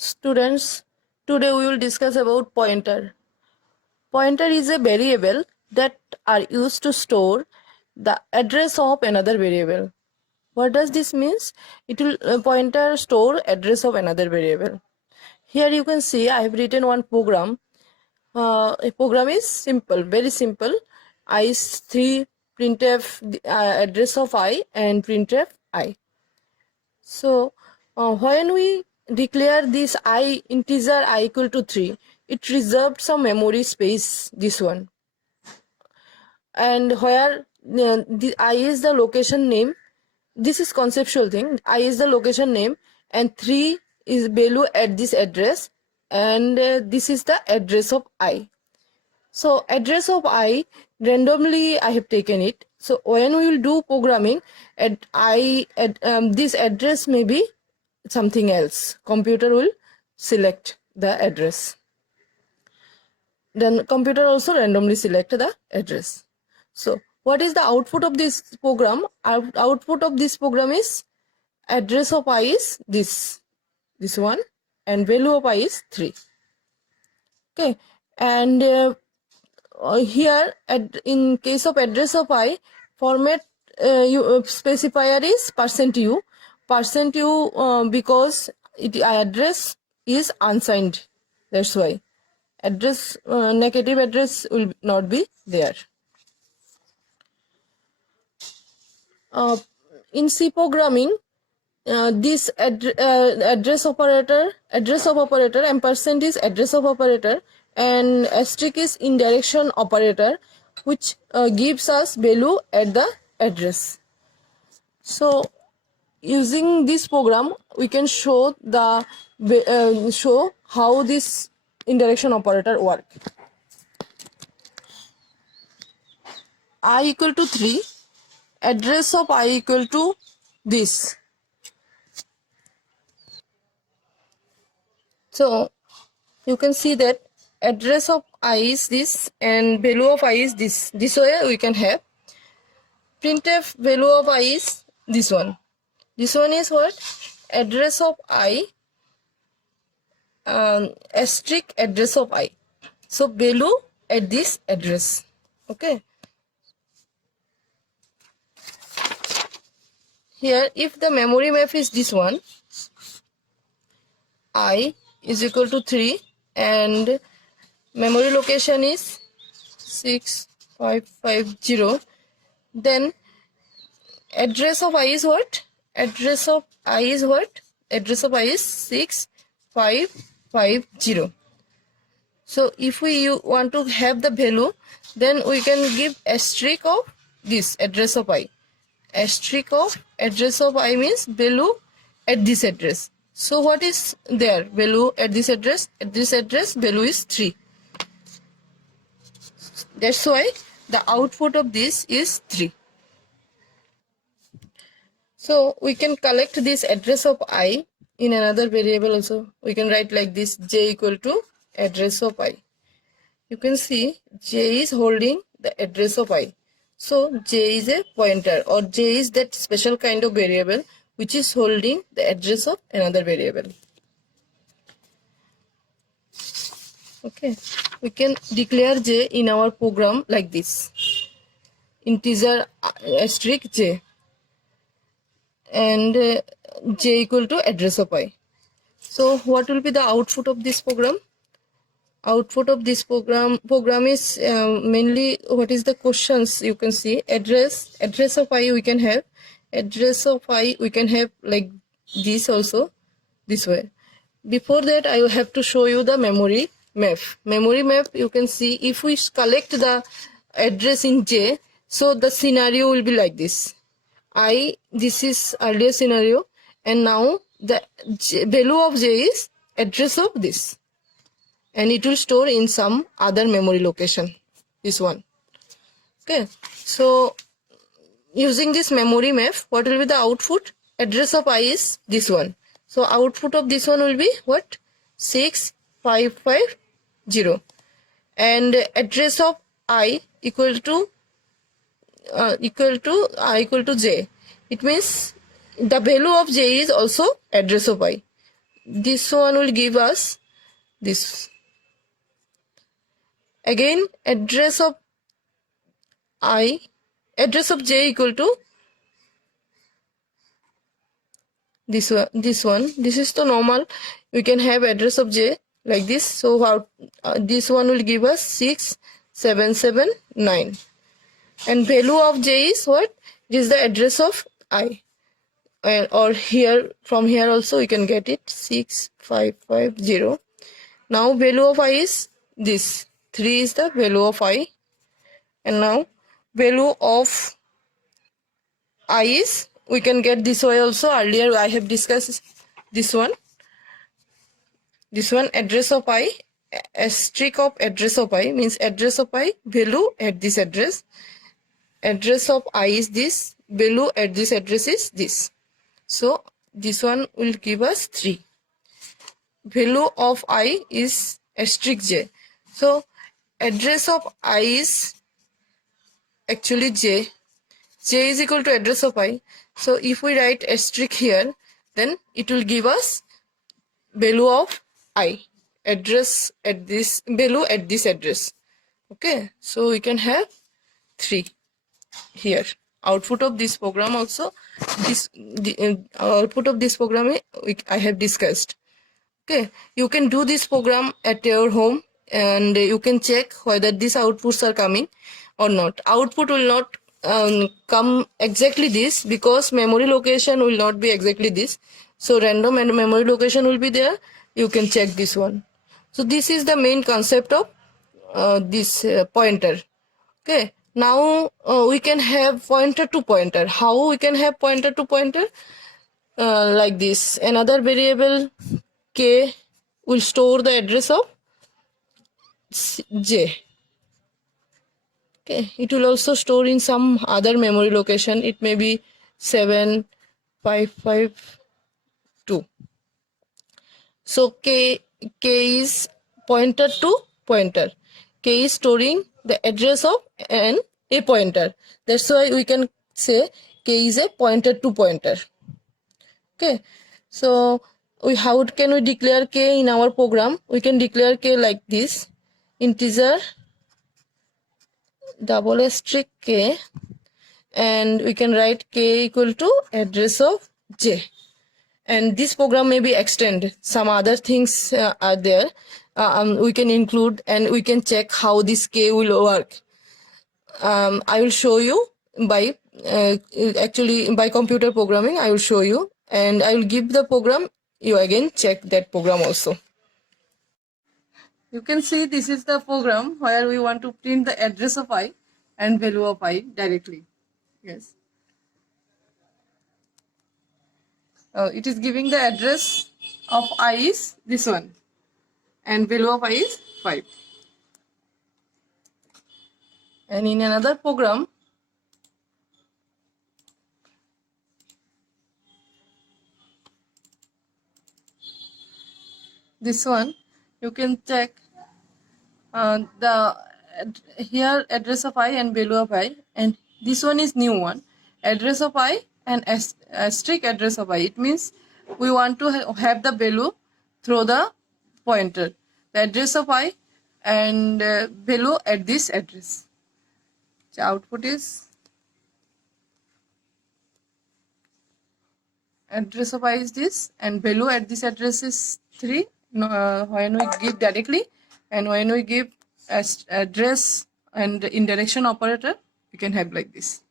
Students, today we will discuss about pointer. Pointer is a variable that are used to store the address of another variable. What does this means? It will pointer store address of another variable. Here you can see I have written one program. A program is simple, very simple. I is 3 printf address of I and printf I. So when we declare this I integer I equal to 3, it reserved some memory space, this one. And where the I is the location name, this is conceptual thing. I is the location name and 3 is value at this address, and this is the address of I. So address of I, randomly I have taken it. So when we will do programming, this address may be something else. Computer will select the address. Then computer also randomly select the address. So what is the output of this program? Output of this program is address of I is this one, and value of I is 3. Okay, and here in case of address of I, format specifier is %u. %u because address is unsigned, that's why address negative address will not be there. In C programming, this address of operator ampersand is address of operator, and asterisk is indirection operator, which gives us value at the address. So using this program we can show how this indirection operator work. I equal to 3, address of I equal to this. So you can see that address of I is this and value of I is this. This way we can have printf value of I is this one. This one is what? Address of I, asterisk address of I. So value at this address. Okay. Here if the memory map is this one, I is equal to 3 and memory location is 6550, then address of I is what? Address of I is what? Address of I is 6550. So if we want to have the value, then we can give asterisk of this address of I. Asterisk of address of I means value at this address. So what is there? Value at this address? At this address value is 3. That's why the output of this is 3. So we can collect this address of I in another variable also. We can write like this: j equal to address of I. You can see j is holding the address of I. So j is a pointer, or j is that special kind of variable which is holding the address of another variable. Okay, we can declare j in our program like this: integer asterisk j, and j equal to address of I. So what will be the output of this program? Output of this program is mainly, what is the questions? You can see address of I we can have. Address of I we can have like this also, this way. Before that I will have to show you the memory map. Memory map, you can see if we collect the address in j, so the scenario will be like this. This is earlier scenario, and now the value of j is address of this, and it will store in some other memory location, this one. Okay, so using this memory map, what will be the output? Address of I is this one. So output of this one will be what? 6550, and address of I equal to j. It means the value of j is also address of I. this one will give us this. Again, address of j equal to this one. This is the normal. We can have address of j like this. So how this one will give us 6779, and value of j is what? This is the address of I, or here, from here also we can get it, 6550. Now value of I is this, 3 is the value of I, and now value of I is, we can get this way also. Earlier I have discussed this one. This one, address of I, asterisk of address of I means address of I, value at this address. Address of I is this, value at this address is this. So this one will give us 3. Value of I is asterisk j. So address of I is actually j. J is equal to address of I. So if we write asterisk here, then it will give us value of I, address at this, value at this address. Okay, so we can have 3 here. Output of this program also, output of this program I have discussed. Okay, you can do this program at your home and you can check whether these outputs are coming or not. Output will not come exactly this, because memory location will not be exactly this. So random and memory location will be there. You can check this one. So this is the main concept of this pointer. Okay, now we can have pointer to pointer. How we can have pointer to pointer? Like this, another variable k will store the address of j. Okay, it will also store in some other memory location. It may be 7552. So k is pointer to pointer. K is storing the address of a pointer. That's why we can say k is a pointer to pointer. Okay, so how can we declare k in our program? We can declare k like this: integer double asterisk k, and we can write k equal to address of j. And this program may be extended. Some other things are there. We can include, and we can check how this k will work. I will show you by actually by computer programming. I will show you, and I will give the program. You again check that program also. You can see this is the program where we want to print the address of I and value of I directly. Yes. It is giving the address of I is this one, and value of I is 5. And in another program, this one, you can check the here address of I and value of I, and this one is new one, address of I and asterisk address of I. It means we want to have the value through the pointer, the address of I and value at this address. The output is address of I is this, and value at this address is 3 when we give directly, and when we give as address and in direction operator, we can have like this.